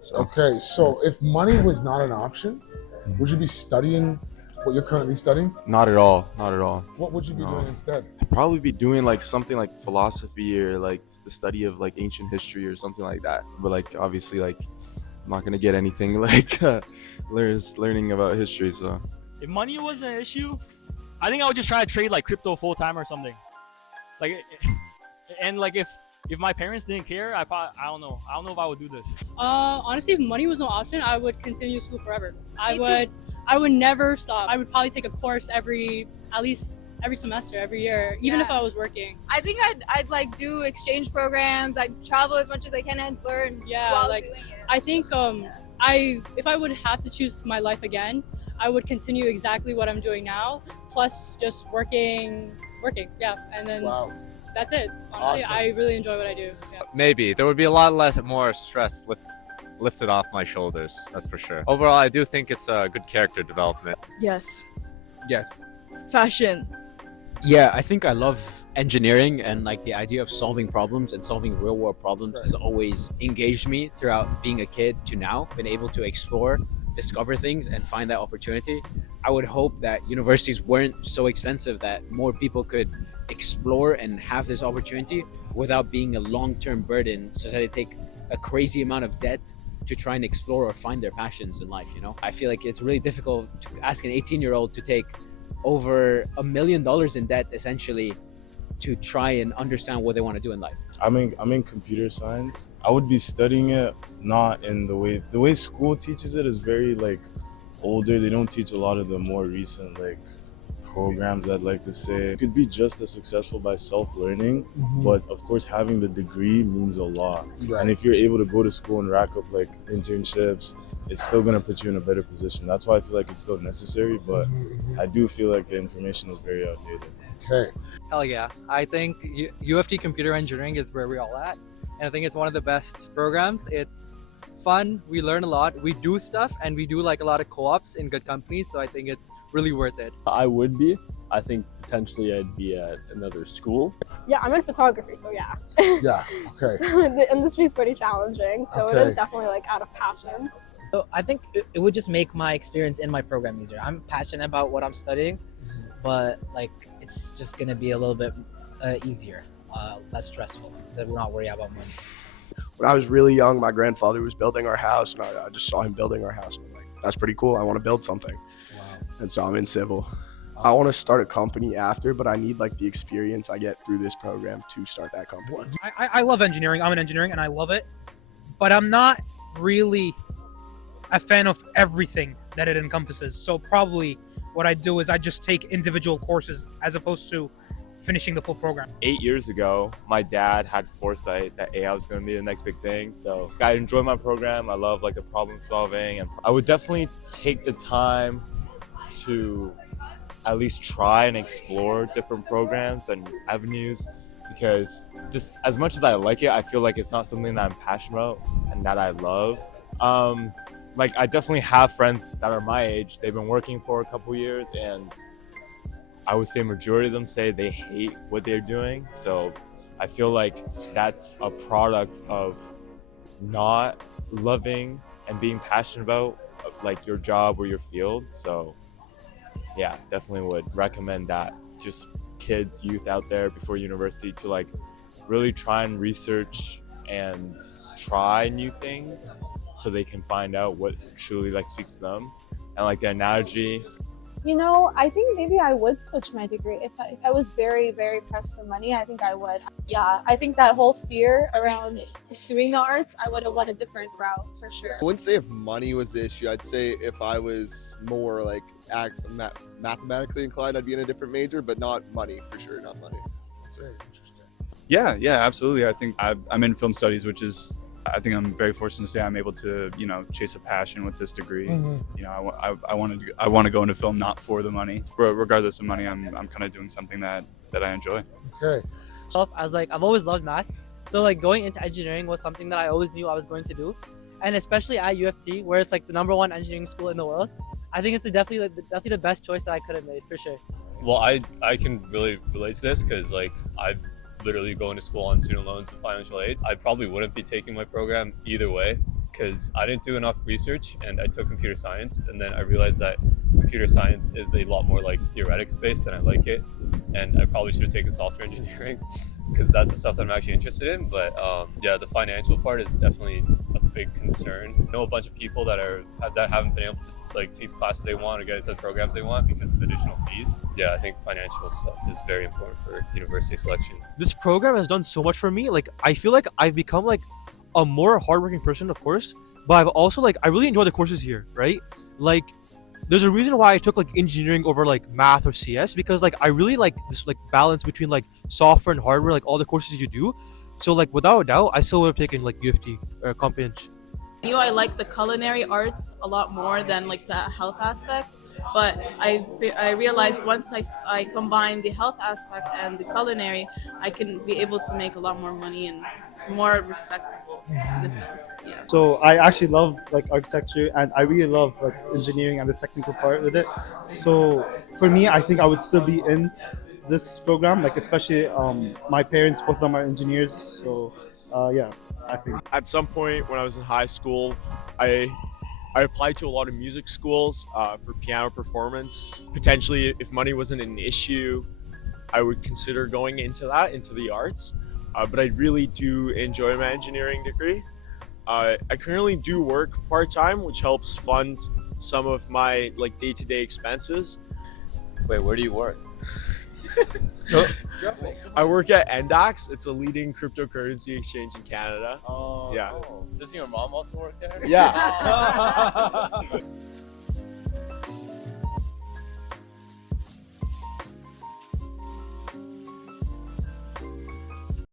So Okay, so if money was not an option, would you be studying what you're currently studying? not at all, not at all. What would you be No. doing instead? I'd probably be doing like something like philosophy or like the study of like ancient history or something like that. But like obviously like I'm not gonna get anything like learning about history. So If money was an issue, I think I would just try to trade like crypto full time or something. Like, and like if my parents didn't care, I don't know if I would do this. Honestly, if money was no option, I would continue school forever. Me too. I would never stop. I would probably take a course at least every semester, every year, even if Yeah. I was working. I think I'd like do exchange programs. I'd travel as much as I can and learn Yeah, while like, doing it. I think if I would have to choose my life again, I would continue exactly what I'm doing now, plus just working. Yeah, and then Wow. that's it. Honestly, Awesome. I really enjoy what I do. Yeah. Maybe there would be a lot less more stress lifted off my shoulders. That's for sure. Overall, I do think it's a good character development. Yes. Yes. Fashion. Yeah, I think I love engineering, and like the idea of solving problems and solving real world problems has always engaged me throughout being a kid to now. Been able to explore, discover things, and find that opportunity. I would hope that universities weren't so expensive that more people could explore and have this opportunity without being a long-term burden, so that they take a crazy amount of debt to try and explore or find their passions in life. I feel like it's really difficult to ask an 18-year-old to take over $1 million in debt essentially to try and understand what they want to do in life. I'm in computer science. I would be studying it not in the way school teaches it is very like older. They don't teach a lot of the more recent like programs, I'd like to say. You could be just as successful by self-learning, but of course having the degree means a lot. Right. And if you're able to go to school and rack up like internships, it's still gonna put you in a better position. That's why I feel like it's still necessary, but I do feel like the information is very outdated. Okay. Hell yeah. I think UFT Computer Engineering is where we're all at. And I think it's one of the best programs. It's fun. We learn a lot. We do stuff, and we do like a lot of co-ops in good companies. So I think it's really worth it. I would be. I think potentially I'd be at another school. Yeah, I'm in photography, so yeah. Yeah. Okay. The industry is pretty challenging, so it Okay. is definitely like out of passion. So I think it would just make my experience in my program easier. I'm passionate about what I'm studying, but like it's just gonna be a little bit easier, less stressful to not worry about money. When I was really young, my grandfather was building our house, and I just saw him building our house. And I'm like, that's pretty cool. I want to build something. Wow. And so I'm in civil. I want to start a company after, but I need like the experience I get through this program to start that company. I love engineering. I'm in engineering and I love it, but I'm not really a fan of everything that it encompasses. So probably what I do is I just take individual courses as opposed to finishing the full program. 8 years ago, my dad had foresight that AI was going to be the next big thing. So I enjoy my program. I love like the problem solving, and I would definitely take the time to at least try and explore different programs and avenues, because just as much as I like it, I feel like it's not something that I'm passionate about and that I love. Like I definitely have friends that are my age. They've been working for a couple years, and I would say majority of them say they hate what they're doing. So I feel like that's a product of not loving and being passionate about like your job or your field. So yeah, definitely would recommend that. Just kids, youth out there before university to like really try and research and try new things so they can find out what truly like speaks to them. And like the analogy, You know, I think maybe I would switch my degree. If I was very, very pressed for money, I think I would. Yeah, I think that whole fear around pursuing the arts, I would have went a different route for sure. I wouldn't say if money was the issue. I'd say if I was more like mathematically inclined, I'd be in a different major, but not money for sure, not money. That's very interesting. Yeah, absolutely. I think I'm in film studies, which is, I think I'm very fortunate to say I'm able to, chase a passion with this degree. I want to go into film not for the money. Regardless of money, I'm kind of doing something that I enjoy. Okay. So I was like, I've always loved math. So like going into engineering was something that I always knew I was going to do. And especially at UFT, where it's like the #1 engineering school in the world, I think it's definitely the best choice that I could have made for sure. Well, I can really relate to this because like I literally going to school on student loans and financial aid. I probably wouldn't be taking my program either way because I didn't do enough research and I took computer science, and then I realized that computer science is a lot more like theoretics based, and I like it. And I probably should have taken software engineering because that's the stuff that I'm actually interested in. But yeah, the financial part is definitely a big concern. I know a bunch of people that haven't been able to like take the classes they want or get into the programs they want because of additional fees. Yeah, I think financial stuff is very important for university selection. This program has done so much for me. Like I feel like I've become like a more hardworking person, of course, but I've also like I really enjoy the courses here, right? Like there's a reason why I took like engineering over like math or CS, because like I really like this like balance between like software and hardware, like all the courses you do. So like without a doubt, I still would have taken like UFT or Comp Eng. I like the culinary arts a lot more than like the health aspect, but I realized once I combine the health aspect and the culinary, I can be able to make a lot more money and it's more respectable in a sense. Yeah. So I actually love like architecture, and I really love like engineering and the technical part with it. So for me, I think I would still be in this program, like especially my parents, both of them are engineers. So yeah, I think. At some point when I was in high school, I applied to a lot of music schools for piano performance. Potentially, if money wasn't an issue, I would consider going into the arts. But I really do enjoy my engineering degree. I currently do work part-time, which helps fund some of my like day-to-day expenses. Wait, where do you work? So, I work at Endax. It's a leading cryptocurrency exchange in Canada. Yeah. Does your mom also work there? Yeah.